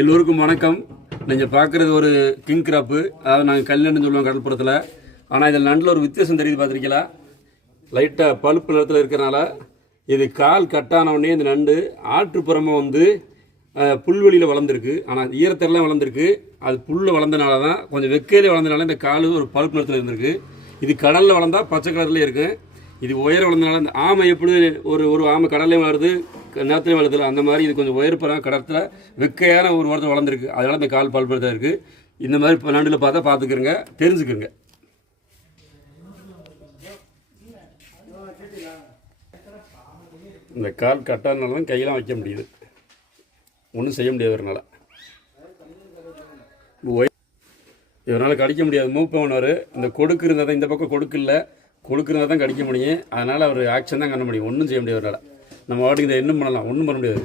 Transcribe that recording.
எல்லோருக்கும் வணக்கம். நீங்கள் பார்க்குறது ஒரு கிங் கிராப்பு, அதாவது நாங்கள் கல்யாணம்னு சொல்லுவோம் கடல்புறத்தில். ஆனால் இதில் நண்டில் ஒரு வித்தியாசம் தெரியுது, பார்த்துருக்கீங்களா? லைட்டாக பழுப்பு நிறத்தில் இருக்கிறனால இது கால் கட்டானவுடனே இந்த நண்டு ஆற்றுப்புறமாக வந்து புல்வெளியில் வளர்ந்துருக்கு. ஆனால் ஈரத்தெல்லாம் வளர்ந்துருக்கு. அது புல்லில் வளர்ந்தனால தான், கொஞ்சம் வெக்கையிலே வளர்ந்தனால இந்த கால் ஒரு பழுப்பு நிறத்தில் இருந்திருக்கு. இது கடலில் வளர்ந்தால் பச்சை கலர்லேயே இருக்குது. இது உயரம் வளர்ந்தனால இந்த ஆமை எப்படி ஒரு ஆமை கடல்லையும் வருது, நேரத்துலையும் வளர்த்துல, அந்த மாதிரி இது கொஞ்சம் உயர்ப்புறாங்க கடத்தில் வெக்கையான ஒரு வாரத்தில் வளர்ந்துருக்கு. அதனால் இந்த கால் பல்படுத்தாக இருக்குது. இந்த மாதிரி இப்போ நண்டில் பார்த்தா பார்த்துக்கிறங்க, தெரிஞ்சுக்கிறங்க. இந்த கால் கட்டாதனால தான் கையெல்லாம் வைக்க முடியுது, ஒன்றும் செய்ய முடியாது. இவரால் கடிக்க முடியாது. மூவ் பண்ணுவார். இந்த கொடுக்கு இருந்தால் தான், இந்த பக்கம் கொடுக்கு இல்லை, கொடுக்கு இருந்தால் தான் கடிக்க முடியும். அதனால் அவர் ஆக்ஷன் தான் பண்ண முடியும், ஒன்றும் செய்ய முடியாது அவரால். நம்ம வாட்டுக்கு இதை என்ன பண்ணலாம், ஒன்றும் பண்ண முடியாது.